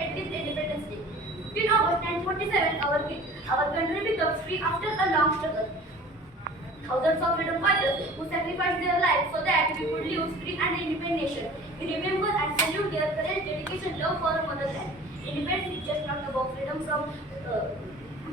at its Independence Day. 15 August 1947, our country becomes free after a long struggle. Thousands of freedom fighters who sacrificed their lives so that we could live free and independent nation. We remember and salute their courage, dedication, love for our motherland. Independence is just not about freedom from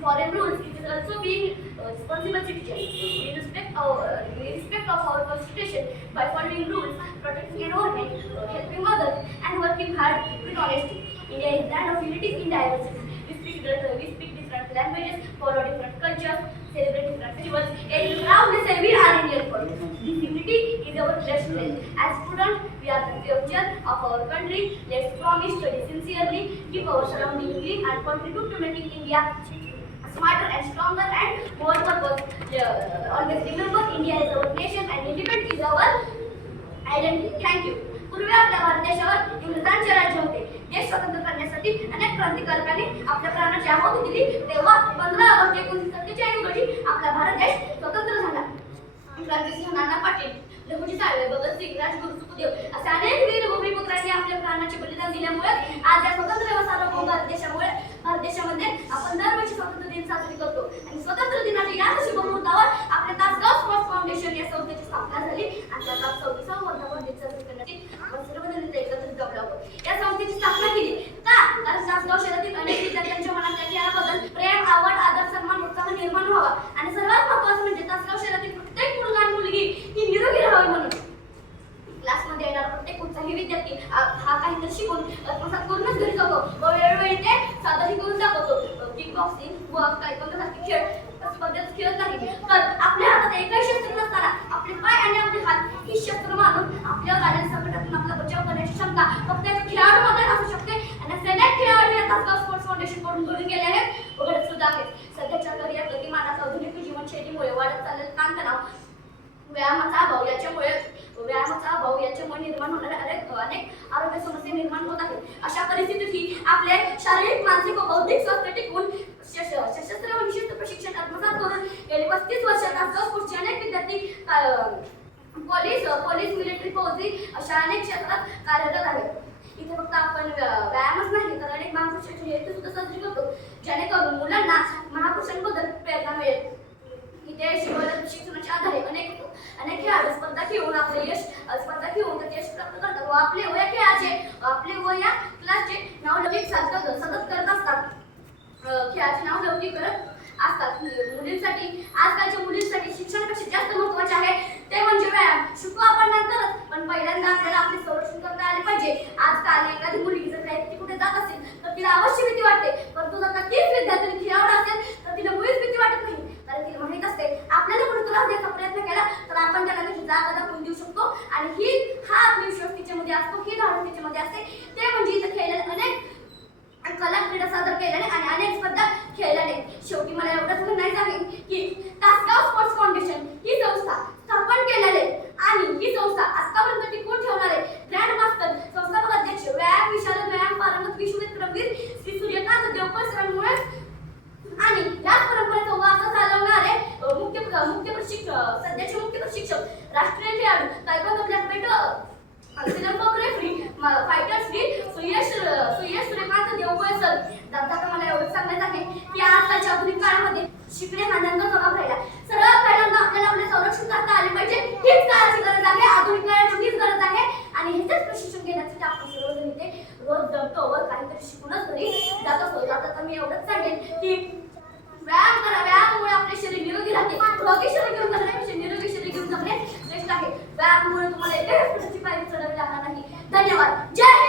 foreign rules. It is also being responsible citizens. We respect of our constitution by following rules, protecting environment, helping others, and working hard with honesty. India is land of unity in diversity. We speak different languages, follow different cultures, celebrate different festivals, and proudly say we are Indian first. This unity is our best strength. As students, we are the future of our country. Let's promise to study sincerely, keep our surroundings clean, and contribute to making India smarter and stronger and more purpose. Always remember, India is our nation and independence is our identity. Thank you. पूर्वी आपल्या भारत देशावर इंग्रजांचे राज्य होते. देश स्वतंत्र करण्यासाठी अनेक क्रांतिकारकांनी आपल्या प्राणाची आहुती दिली. तेव्हा 15 ऑगस्ट 1947 रोजी आपला भारत देश स्वतंत्र झाला. क्रांतिसिंह नाना पाटील, लहुजी साळवे, भगतसिंग, राजगुरू, सुखदेव असे अनेक वीर भूमिपुत्रांनी आपल्या प्राणाचे बलिदान दिल्यामुळे आज या स्वतंत्र व सार्वभौम भारत देशामध्ये आपण दरवर्षी स्वातंत्र्य दिन साजरी करतो. आणि स्वातंत्र्य दिनाच्या याच शुभ मुहूर्तावर आपल्या तासगाव स्पोर्ट्स फाउंडेशन या संस्थेची स्थापना झाली आणि त्याचा 34वा वर्धापन साजरी करण्याची आपण सर्वजण एकत्रित जमलो आहोत. या संस्थेची स्थापना केली का? कारण तासगाव शहरातील अनेक विद्यार्थ्यांच्या मनात त्या खेळाबद्दल प्रेम, आवड, आदर, सन्मान, उत्साह निर्माण व्हावा आणि सर्वात महत्त्वाचं म्हणजे तासगाव शहरातील प्रत्येक मुलगा आणि मुलगी ही निरोगी राहावी म्हणून क्लासमध्ये येणारा प्रत्येक उत्साही विद्यार्थी हा काहीतरी शिकून आत्मसात करूनच घरी जातो व वेळोवेळी ते सादरी करून दाखवतो. किक बॉक्सिंग व तायक्वांदो सारखे खेळ स्पर्धेत खेळत नाही तर आपल्या हातात एकही शस्त्र नसताना आपले पाय आणि आपले हात ही शस्त्र मानून आपल्या गाड्या संकटातून आपला बचाव करण्याची क्षमता फक्त एक खेळाडूमध्ये असू शकते. आणि अनेक खेळाडू या तासगाव स्पोर्ट्स फाउंडेशन कडून घडून गेले आहेत व घडत सुद्धा आहेत. सध्याच्या करिअर गतिमानात आधुनिक जीवनशैलीमुळे वाढत चाललेला ताणतणाव, व्यायामाचा अभाव याच्यामुळे निर्माण होणारे अनेक आरोग्य समस्या निर्माण होत आहेत. अशा परिस्थितीत ही आपले शारीरिक, मानसिक व बौद्धिक स्वास्थ्य टिकवून सशस्त्र व निशिस्त प्रशिक्षण आत्मसात करून गेली 35 वर्षात तासगाव स्पोर्ट्सचे अनेक विद्यार्थी पोलीस, मिलिटरी, फौजी अशा अनेक क्षेत्रात कार्यरत आहेत. इथे फक्त आपण व्यायामच नाही तर अनेक महापुरुषांची जयंती सुद्धा साजरी करतो जेणेकरून मुलांना महापुरुषांबद्दल प्रेरणा मिळेल. इथे शिक्षणाच्या आधारे अनेक खेळाडू स्पर्धा खेळून आपले यश प्राप्त करतात व आपले व या क्लासचे नावलौकिक सतत करत असतात. खेळाचे नावलौकिक करत असतात. आजकालच्या मुलींसाठी शिक्षणापेक्षा जास्त महत्त्वाचे आहे ते म्हणजे व्यायाम. शिकू आपण नंतरच पण पहिल्यांदा आपल्याला आपले संरक्षण करता आले पाहिजे. आजकाल एखादी मुलगी जर काही कुठे जात असेल तर तिला अवश्य भीती वाटते, परंतु जर का तीच विद्यार्थी खेळाडू असेल तर तिला मुळीच भीती वाटत नाही. कारण तिला माहित असते आपल्याला कोणी त्रास द्यायचा प्रयत्न केला तर आपण त्याला त्याची जागा दाखवून देऊ शकतो. आणि हा आत्मविश्वास तिच्यामध्ये असतो, ही धाडस तिच्यामध्ये असते. ते म्हणजे इथं खेळलेले अनेक कला क्रीडा सादर केल्याने आणि अनेक स्पर्धा खेळल्याने. शेवटी मला एवढंच म्हणायचं आहे की तासगाव स्पोर्ट्स फाउंडेशन ही संस्था स्थापन केलेले आणि ही संस्था आतापर्यंत टिकवून ठेवणारे ग्रँड मास्टर, संस्थापक अध्यक्ष, व्यायाम विशारद, व्यायाम पारंगत, विश्वविक्रमवीर श्री सूर्यकांत देवकर सरांमुळे आणि याच परंपरेचा वारसा चालवणारे सध्याचे मुख्य प्रशिक्षक, राष्ट्रीय खेळाडू, तायक्वांदो ब्लॅक बेल्ट, सिलंबक referee, fighter Shri Suyash Suryakant Devkar sir. दादा मला एवढंच सांगायचं आहे की आजकालच्या आधुनिक काळामध्ये शिकणे हा नंतर जबाब राहिला. सर्वात पहिल्यांदा आपल्याला आपले संरक्षण करता आले पाहिजे. हीच काळाची गरज आहे, आधुनिक काळाची हीच गरज आहे. आणि ह्याचेच प्रशिक्षण घेण्यासाठी आपण सर्वजण इथे रोज जमतो व काहीतरी शिकूनच घरी जात असतो. आता मी एवढंच सांगेन की व्यायाम करा. व्यायामामुळे आपले शरीर निरोगी राहते. निरोगी शरीर घेऊन जगण्यापेक्षा निरोगी शरीर घेऊन जगणे श्रेष्ठ आहे. व्यायामामुळे तुम्हाला एका हॉस्पिटलची पायरी चढावी लागणार नाही. धन्यवाद. जय